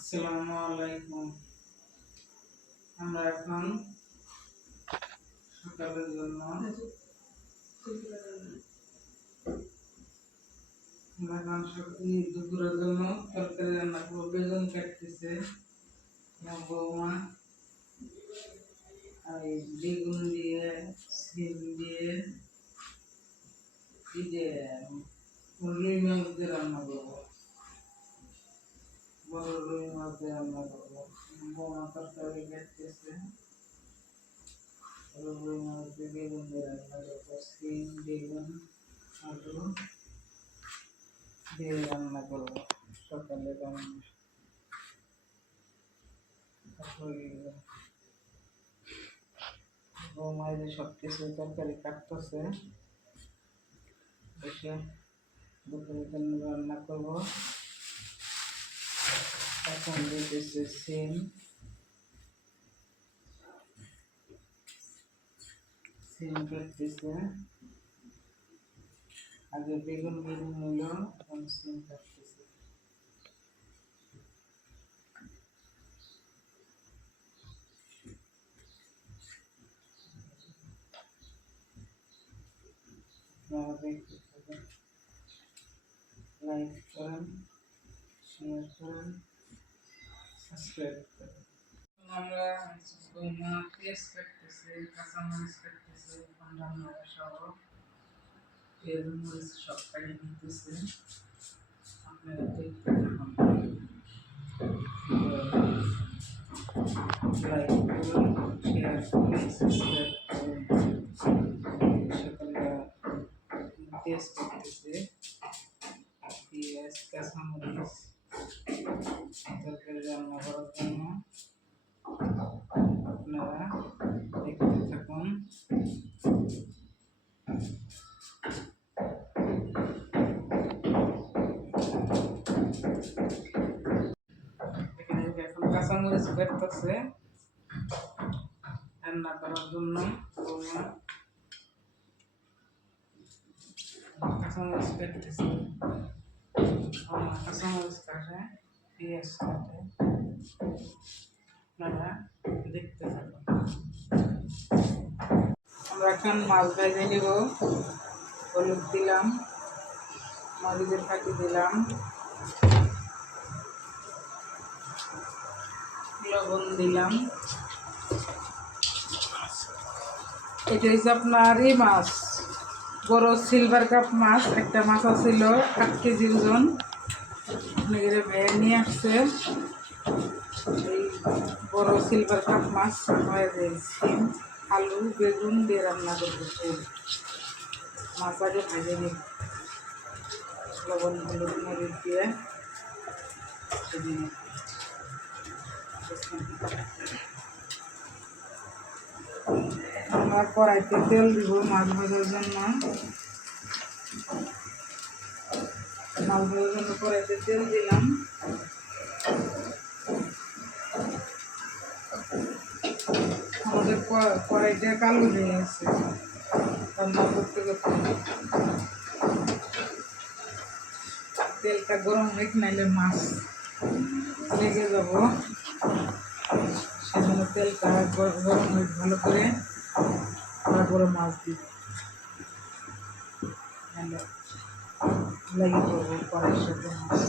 আসসালামু আলাইকুম। আমরা এখন সকালের জন্য দুপুরের জন্য তরকারি রান্না করবো। বেগুন কাটতেছে আমার বৌমা, আর এই বেগুন দিয়ে সিম দিয়ে রুই মাছ দিয়ে রান্না করবো। বড় রুই মাছ দিয়ে রান্না করবো। বৌমা তরকারি কাটতেছে, রুই মাছ দিয়ে বেগুন দিয়ে রান্না করবো। সিম বেগুন আলু দিয়ে রান্না করবো সকালে রান্না। বৌমা যে সব কিছু তরকারি কাটতেছে, এসে দুপুরের জন্য রান্না করবো। এখন দিতেছে সিম কাটতেছে। আগে বেগুন নিল, এখন সিম কাটতেছে। লাইক করেন, শেয়ার করেন, সাবস্ক্রাইব করেন। আমরা বৌমা পেঁয়াজ কাটতেছে, কাঁচামরিচ কাটতেছে, রান্না সহ পেঁয়াজ মরিচ সব কাটিয়ে নিতেছে। আপনারা দেখতে থাকুন, লাইক করুন, শেয়ার করুন, সাবস্ক্রাইব করুন। সকালে পেঁয়াজ কাটতেছে, পেঁয়াজ কাঁচামরিচ তরকারি রান্না করার জন্য। আপনারা দেখতে থাকুন। এখন কাঁচামরিচ কাটতেছে রান্না করার জন্য। কাঁচামরিচ কাটতেছে, কাঁচামরিচ কাটে, পেঁয়াজ কাটে। আপনারা দেখতে থাকুন। আমরা এখন মাছ ভেজে নিব। হলুদ দিলাম, মরিচের ফাঁকি দিলাম, লবণ দিলাম। এটা হচ্ছে আপনার এই মাছ, বড় সিলভার কাপ মাছ। একটা মাছ ছিল 8 কেজি ওজন, আপনাকে ভেয়ে নিয়ে আসছে। এই বড় সিলভার কাপ মাছ সিম আলু বেগুন দিয়ে রান্না করবো। মাছ আগে ভেজে নিব, লবণ হলুদ মরিচ দিয়ে ভেজে নিব। আমরা কড়াইতে তেল দিব মাছ ভাজার জন্য। মাছ ভাজার জন্য কড়াইতে তেল দিলাম। আমাদের কড়াইটা কালো হয়ে গেছে রান্না করতে করতে। তেলটা গরম হোক, নাইলে মাছ লেগে যাব। সেজন্য তেলটা গরম হোক ভালো করে, তারপরে মাছ দিব, লেগে পড়বো কড়াইয়ের সাথে মাছ।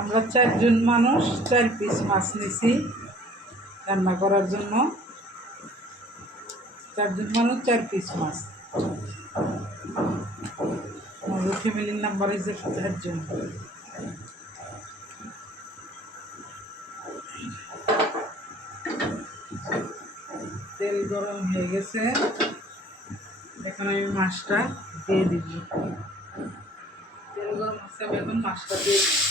আমরা 4 জন মানুষ, 4 পিস মাছ নিছি রান্না করার জন্য। 4 জন মানুষ 4 পিস মাছ। আমাদের ফ্যামিলির নাম্বার হয়েছে 4 জন। তেল গরম হয়ে গেছে, এখন আমি মাছটা দিয়ে দিব। তেল গরম হচ্ছে, আমি এখন মাছটা দিয়ে দিব।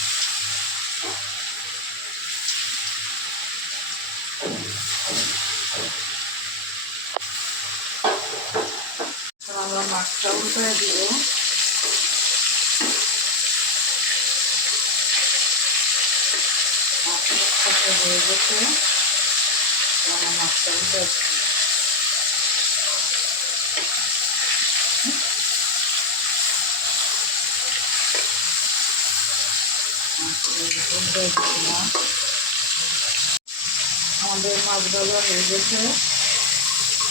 আমরা মাছটা উল্টে দিব। মাছটা হয়ে গেছে, আমরা মাছটা উল্টে দিব। আমাদের মাছ ভাজা হয়ে গেছে।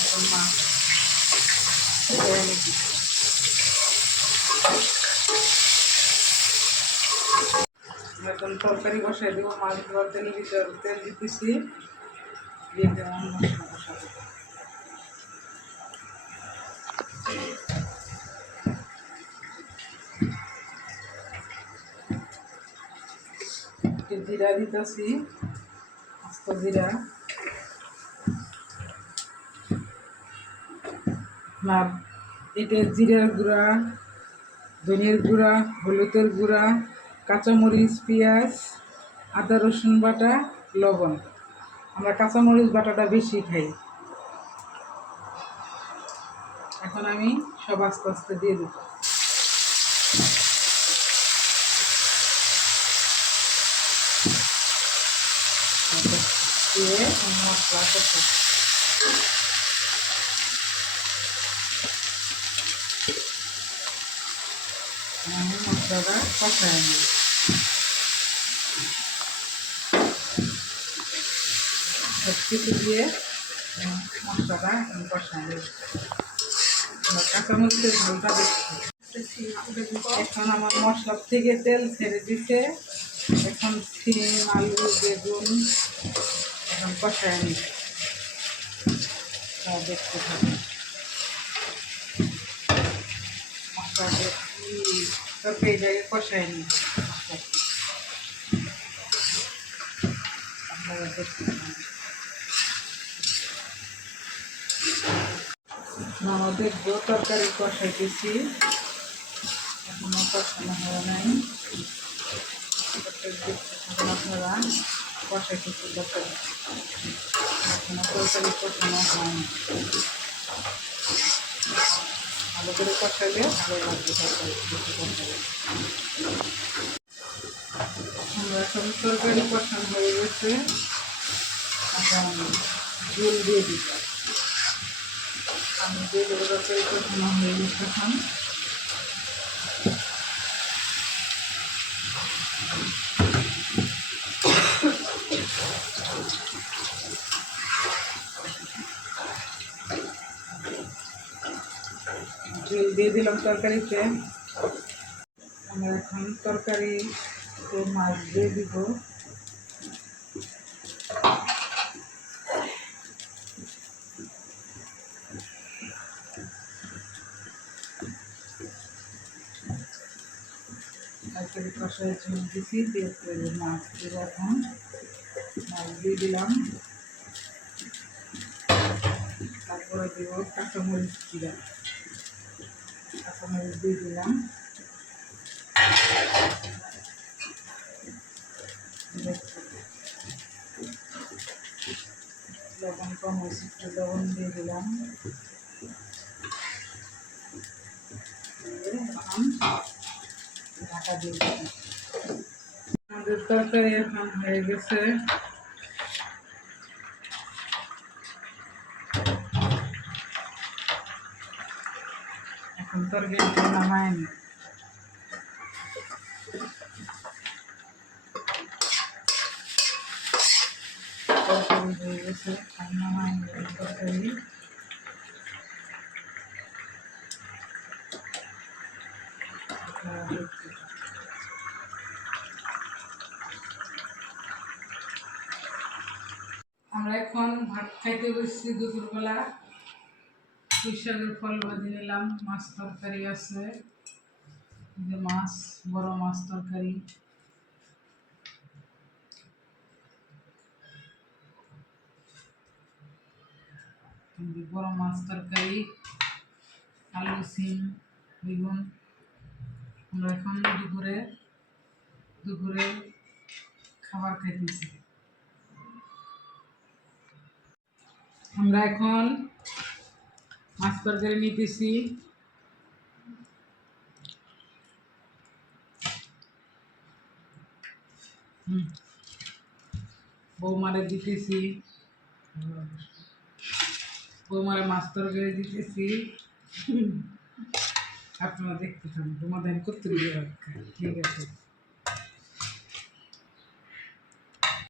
এখন মাছ এখন তরকারি বসাই দেবো। মাছ ধোয়ার তেলের ভিতরে তেল দিতেছি, দিয়ে দেবো মশলা বসাবো। জিরা দিতেছি, আস্ত জিরা, এটা জিরার গুঁড়া, ধনিয়ার গুঁড়া, হলুদের গুঁড়া, কাঁচামরিচ, পেঁয়াজ, আদা রসুন বাটা, লবণ। আমরা কাঁচামরিচ বাটাটা বেশি খাই। এখন আমি সব আস্তে আস্তে দিয়ে দেব। দিয়ে মশলা করতে আমি মশলাটা কষাই নিই। সব কিছু দিয়ে মশলাটা এখন কষাই নিই। কাঁচামরিচের ঝালটা দেখছি। এখন আমার মশলা থেকে তেল ছেড়ে দিছে। এখন সিম, আলু, বেগুন এখন কষাই নিই। দেখতে থাকি মশলাটা তরকারি জায়গায় কষাই নিই। আপনারা দেখতে দেখবো তরকারি কষাইতেছি, এখনো কষানো হয় নাই। এখন আপনারা কষাইতেছি তরকারি, এখনো তরকারি কষানো হয়নি। ভালো করে কষাইলে ভালো লাগবে তরকারি। আমরা এখন তরকারি কষানো হয়ে গেছে, এখন ঝোল দিয়ে দিই। আমি যে তরকারি কষানো হয়ে গেছে, এখন ঝোল দিয়ে দিলাম তরকারিতে। আমরা এখন তরকারিতে মাছ দিয়ে দিব। তরকারি কষায় ঝোল দিছি, দিয়ে মাছ দিব। এখন মাছ দিয়ে দিলাম, তারপরে দিব কাঁচামরিচ জিরা। কাঁচামরিচ দিয়ে দিলাম, লবণ কম হয়েছে, একটু লবণ দিয়ে দিলাম। ঢাকা দিয়ে দিলাম। আমাদের তরকারি এখন হয়ে গেছে। এখন তরকারিটা নামায় নি। তরকারি হয়ে গেছে, নামায় নিলাম তরকারি। আমরা এখন ভাত খাইতে বসছি দুপুরবেলা। পুঁই শাকের ফল ভাজি নিলাম, মাছ তরকারি আছে, যে মাছ, বড় মাছ তরকারি। বড় মাছ তরকারি, আলু, সিম, বেগুন। আমরা এখন দুপুরে খাবার খাইতেছি। আমরা এখন মাছ তরকারি নিতেছি। বৌমারে দিতেছি, বৌমারে মাছ তরকারি দিতেছি। আপনারা দেখতে থাকুন, তোমাদের করতে ঠিক আছে।